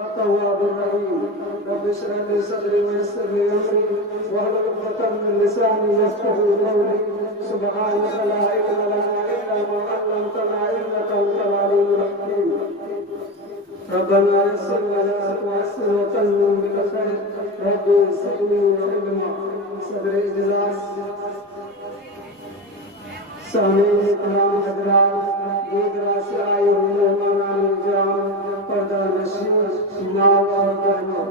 التواب الرحيم رب اشرح لي صدري ويسر لي امري واحلل عقدة من لساني يفقهوا قولي سبحانك لا علم لنا الا ما علمتنا انك انت العليم الحكيم ربنا يسر ولا تعسر وتمم بالخير رب زدني علما صدر اجلاس سامعین کرام حضرات دیگر سے آئے ہوئے مہمان جان پردہ نشین ماں اور بہنوں،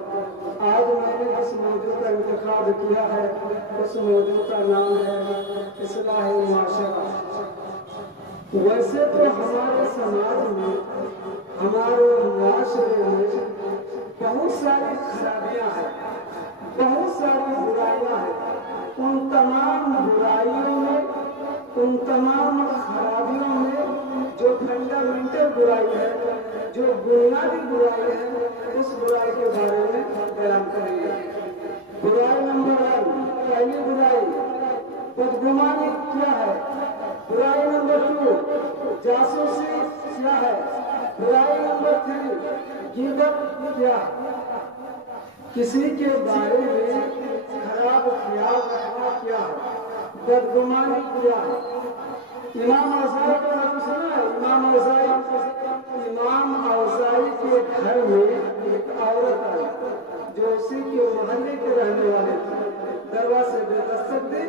آج میں نے جس موضوع کا انتخاب کیا ہے اس موضوع کا نام ہے اصلاح معاشرہ۔ ویسے تو ہمارے سماج میں ہمارے معاشرے میں بہت ساری خرابیاں ہیں، بہت ساری برائیاں ہیں۔ ان تمام برائیوں میں، ان تمام خرابیوں میں جو فنڈامنٹل برائی ہے، جو بنیادی برائی ہے، اس برائی کے بارے میں بیان کریں گے۔ برائی نمبر 1، پہلی برائی بدگمانی کیا ہے؟ برائی نمبر 2 جاسوسی کیا ہے؟ برائی نمبر 3 غیبت کیا ہے؟ کسی کے بارے میں خراب خیال رکھنا کیا ہے؟ بدگمانی کیا ہے؟ امام اوزاعی کا نام سنا ہے؟ امام اوزاعی کے گھر میں ایک عورت آئی جو اسی کے محلے کے رہنے والے تھے۔ دروازے پہ دستک دی،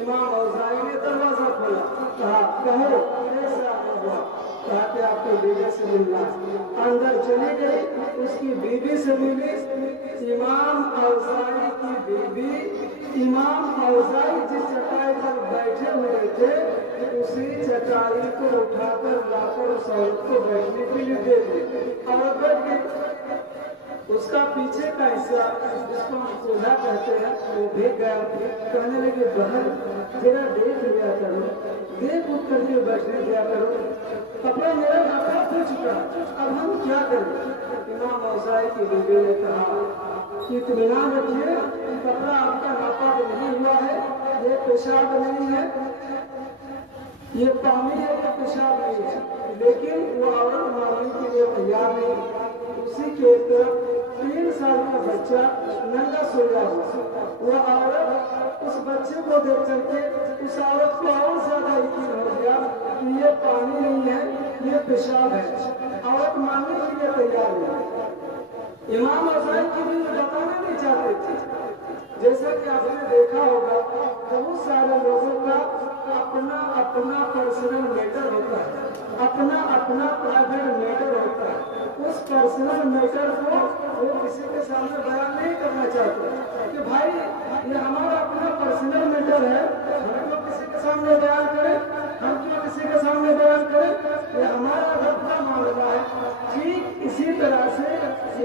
امام اوزاعی نے دروازہ کھولا، کہا کہو کیسا ہوا؟ کہا کہ آپ کو بیوی سے ملنا۔ اندر چلی گئی، اس کی بیوی سے ملی۔ امام اوزاعی کی بیوی، امام اوزاعی جس چٹائی پر بیٹھے ہوئے تھے اسی چٹائی کو اٹھا کر لا کر اس عورت کو بیٹھنے کے لیے دے دی۔ عورت بیٹھ گئی، اس کا پیچھے کا حصہ جس کو ہم چولہا کہتے ہیں وہ بھیگ گیا۔ کہنے لگے بہن ذرا دیکھ لیا کرو، دیکھ اٹھ کر کے بیٹھنے دیا کرو، کپڑا میرا ناپاک ہو چکا، اب ہم کیا کریں؟ امام اوزاعی کی بیوی نے کہا کہ اطمینان رکھیے، کپڑا آپ کا ناپاک نہیں ہوا ہے، یہ پیشاب نہیں ہے، یہ پانی ہے، یہ پیشاب نہیں ہے۔ لیکن وہ عورت ماننے کے لیے تیار نہیں۔ اسی کے طرف 3 سال کا بچہ ننگا سویا ہوا، وہ عورت اس بچے کو دیکھ کر کے اس عورت کو اور زیادہ یقین ہو گیا کہ یہ پانی نہیں ہے، یہ پیشاب ہے۔ عورت ماننے کے لیے تیار ہے۔ امام اوزاعی کی بھی بتانا نہیں چاہتے تھے۔ جیسا کہ آپ نے دیکھا ہوگا بہت سارے لوگوں کا اپنا اپنا پرسنل میٹر ہوتا ہے، اپنا اپنا پرائیویٹ میٹر ہوتا ہے۔ اس پرسنل میٹر کو وہ کسی کے سامنے بیان نہیں کرنا چاہتے کہ بھائی یہ ہمارا اپنا پرسنل میٹر ہے، ہم کیوں کسی کے سامنے بیان کریں، ہم کیوں کسی کے سامنے بیان کریں، یہ ہمارا رب کا معاملہ ہے۔ ٹھیک اسی طرح سے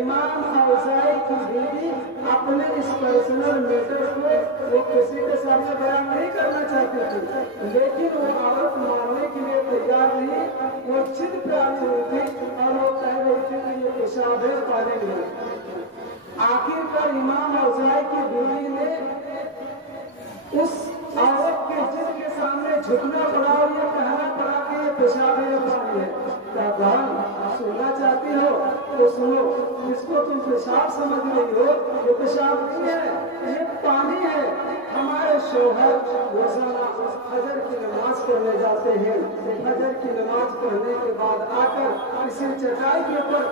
امام اوزاعی کی بیوی اپنے اس پرسنل میٹر کو وہ کسی کے سامنے بیان نہیں کرنا چاہتی تھی، لیکن وہ عورت ماننے کے لیے تیار نہیں۔ وہ ضد پہ آئی ہوئی تھی اور وہ کہہ رہی تھی کہ یہ پیشاب ہے، پانی نہیں۔ آخر کار امام اوزاعی کی بیوی نے اس عورت کے ضد کے سامنے جھکنا پڑا اور یہ کہنا پڑا کہ یہ پیشاب ہے یا پانی ہے۔ کیا بہن سننا چاہتی ہو تو سنو، اس کو تم پیشاب سمجھ رہی ہو، یہ پیشاب نہیں ہے، یہ پانی ہے۔ ہمارے شوہر روزانہ فجر کی نماز پڑھنے جاتے ہیں، فجر کی نماز پڑھنے کے بعد آ کر اسی چٹائی کے اوپر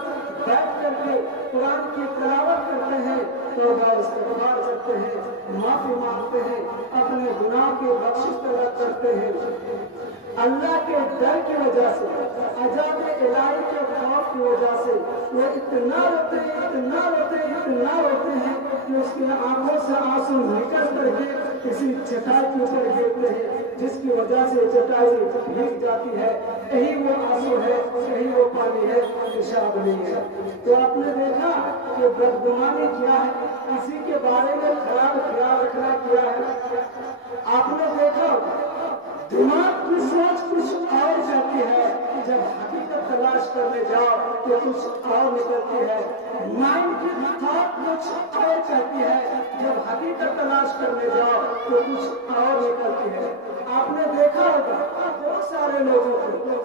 بیٹھ کر کے قرآن کی تلاوت کرتے ہیں، توبہ استغفار کرتے ہیں، معافی مانگتے ہیں، اپنے گناہ کی بخشش طلب کرتے ہیں۔ اللہ کے ڈر کی وجہ سے، عذاب الہی کے خوف کی وجہ سے وہ اتنا روتے ہیں، اتنا روتے ہیں، اتنا روتے ہیں کہ اس کی آنکھوں سے آنسو نکل کر کے کسی چٹائی کے اوپر گرتے ہیں، جس کی وجہ سے چٹائی بھیگ جاتی ہے۔ یہی وہ آنسو ہے، یہی وہ پانی ہے، پیشاب نہیں ہے۔ تو آپ نے دیکھا کہ بدگمانی کیا ہے، کسی کے بارے میں خراب خیال رکھنا کیا ہے۔ آپ نے دیکھا دماغ کی سوچ کچھ اور جاتی ہے، جب حقیقت تلاش کرنے جاؤ تو کچھ اور نکلتی ہے۔ مائنڈ کی تھاٹ کچھ اور کہتی ہے، جب حقیقت تلاش کرنے جاؤ تو کچھ اور نکلتی ہے۔ آپ نے دیکھا ہوگا بہت سارے لوگوں کو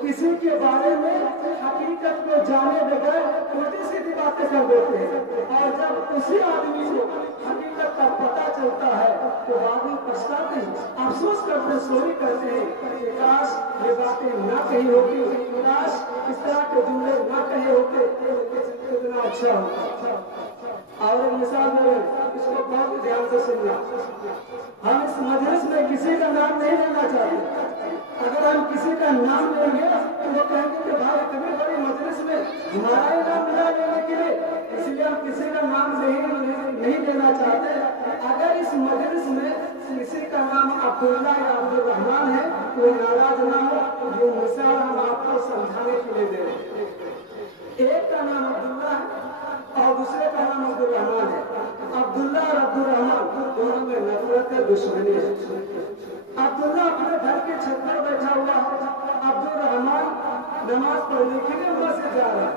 کسی کے بارے میں حقیقت کو جانے بغیر الٹی سیدھی باتیں कर देते हैं, और जब उसी आदमी को हकीकत का पता चलता है तो आदमी पछताते हैं, अफसोस करते, सोरी करते हैं कि काश ये बातें ना कही होती, काश इस तरह के जुमले ना कहे होते, कितना अच्छा होता। और एक मिसाल दे रहे हैं, इसको बहुत ध्यान से सुनना। हम इस मजलिस में किसी का नाम नहीं लेना चाहते। अगर हम किसी का नाम लेंगे तो वो कहेंगे कि भाई इतनी बड़ी मजलिस में हमारा ही नाम मिला लेने के लिए, इसलिए हम किसी का नाम नहीं लेना चाहते। अगर इस मजलिस में किसी का नाम अब्दुल्ला या अब्दुल रहमान है तो नाराज ना हो, ये मिसाल हम आपको समझाने के लिए दे रहे हैं। एक का नाम अब्दुल्ला है और दूसरे का नाम अब्दुल रहमान है। अब्दुल्ला और अब्दुल रहमान दोनों में नफरत है, दुश्मनी है। अब्दुल्ला अपने घर के छत पर बैठा हुआ है, अब्दुल रहमान नमाज पढ़ने के लिए मस्जिद जा रहा है।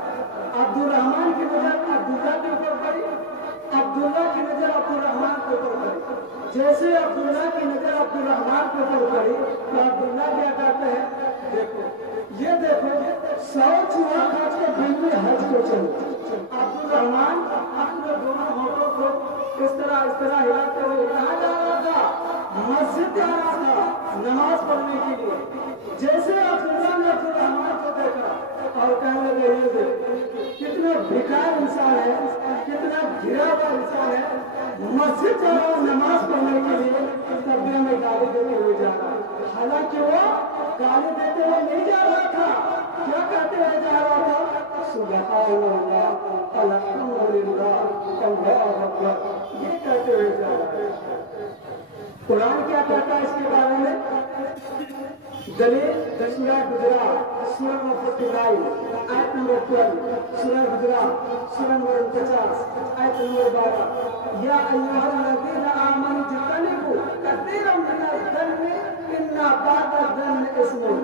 अब्दुल रहमान की नजर अब्दुल्ला के ऊपर पड़ी, अब्दुल्ला की नजर अब्दुल रहमान के ऊपर पड़ी। जैसे अब्दुल्ला की नजर अब्दुल रहमान के ऊपर पड़ी तो अब्दुल्ला क्या कहते हैं, देखो ये देखो 100 चूहा खाट के बिल्ली हज को चलो। अब्दुल रहमान अपने दोनों होठों को इस तरह हिलाते हुए कहाँ जा रहा था, मस्जिद जा रहा था नमाज पढ़ने के लिए। जैसे अब्दुल्ला ने अब्दुल रहमान को देखा और कहने लगे, ये देख कितना बेकार इंसान है, कितना गिरा हुआ इंसान है, मस्जिद जा रहा हूँ नमाज पढ़ने के लिए, तब भी हमें गाली देते हुए जा रहा है। हालांकि वो गाली देते हुए नहीं जा रहा था, क्या कहते हुए जा रहा था, सुबहानल्लाह अल्हम्दुलिल्लाह अल्लाहु अकबर, ये कहते हुए जा रहा है। कुरान क्या कहता है इसके बारे में? दलील सूरह गुजरात सूरह नंबर 49 आयत नंबर 12, सूरह गुजरात सूरह नंबर 50 आयत नंबर 12, या अय्युहल्लज़ीना आमनू इज्तनिबू कसीरम मिनज़-ज़न्नि इन्ना बअद-ज़न्नि इस्मुन।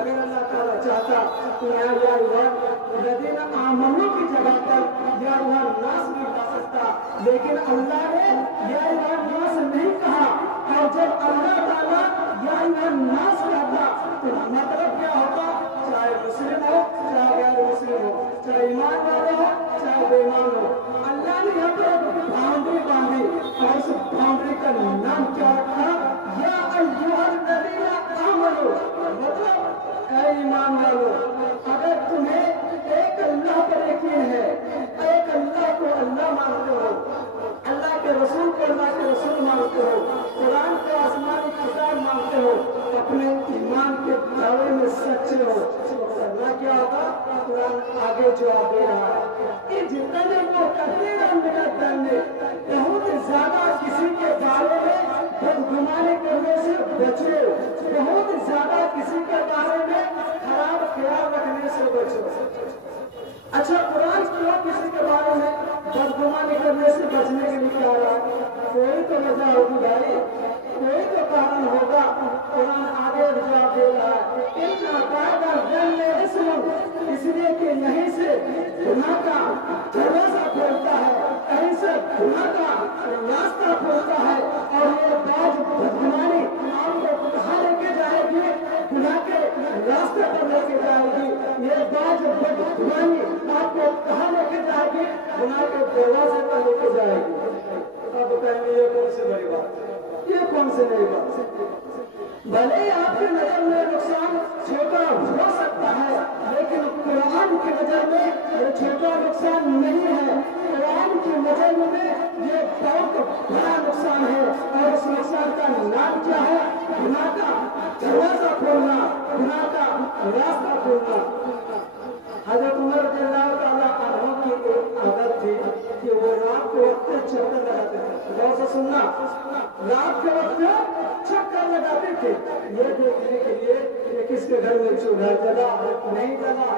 अगर अल्लाह ताला चाहता तो या अय्युहल्लज़ीना आमनू की जगह पर या अय्युहन्नास भी कह सकता, लेकिन अल्लाह ने या अय्युहन्नास नहीं कहा। और जब अल्लाह ताला या अय्युहन्नास कहता तो मतलब क्या होता, चाहे मुस्लिम हो चाहे गैर मुस्लिम हो, चाहे ईमान वाला हो चाहे बेईमान हो, अल्लाह ने यहाँ पर बाउंड्री बांधी और उस बाउंड्री का नाम क्या रखा, या अय्युहल्लज़ीना आमनू, मतलब ऐ ईमान वालों, अगर तुम्हें एक अल्लाह पर यकीन है, एक अल्लाह को अल्लाह मानते हो, अल्लाह के रसूल को अल्लाह के रसूल मानते हो, कुरान को आसमानी किताब मानते हो, अपने ईमान के दावे में सच्चे हो, तो करना क्या होगा? कुरान आगे जवाब दे रहा है कि जितने वो कसीरम मिनज़-ज़न्नि, बहुत ज्यादा किसी के बारे में बदगुमानी करने से बचो, बहुत ज्यादा किसी के बारे में खराब ख्याल रखने से बचो। अच्छा, कुरान क्यों किसी के बारे में बदगुमानी करने से बचने के लिए कह रहा है? कोई तो वजह होगी भाई, कोई तो कारण होगा। कुरान आगे जवाब दे रहा है, इन्ना बअद-ज़न्नि इस्मुन, इसलिए कि यहीं से गुनाह का दरवाजा खोलता है, कहीं से गुनाह का रास्ता खोलता है, और ये बात बदगुमानी आपको कहाँ लेके जाएगी? गुनाह के रास्ते पर लेके जाएगी। ये बात बदगुमानी आपको कहाँ लेके जाएगी? गुनाह के दरवाजे पर लेके जाएगी। अब बताएंगे ये कौन सी बड़ी बात, ये कौन सी नई बात? भले ही आपकी नजर में नुकसान छोटा हो सकता है, लेकिन कुरान की नजर में ये छोटा नुकसान नहीं है। कुरान की नजर में ये बहुत बड़ा नुकसान है, और इस नुकसान का नाम क्या है? गुनाह का दरवाजा खोलना, गुनाह का रास्ता खोलना। हज़रत उमर रज़ियल्लाहु ताला अन्हु की एक आदत थी कि वो रात के वक्त चक्कर लगाते थे। गौर से सुनना, रात के वक्त चक्कर लगाते थे, ये देखने के लिए कि किसके घर में चूल्हा जला नहीं जला।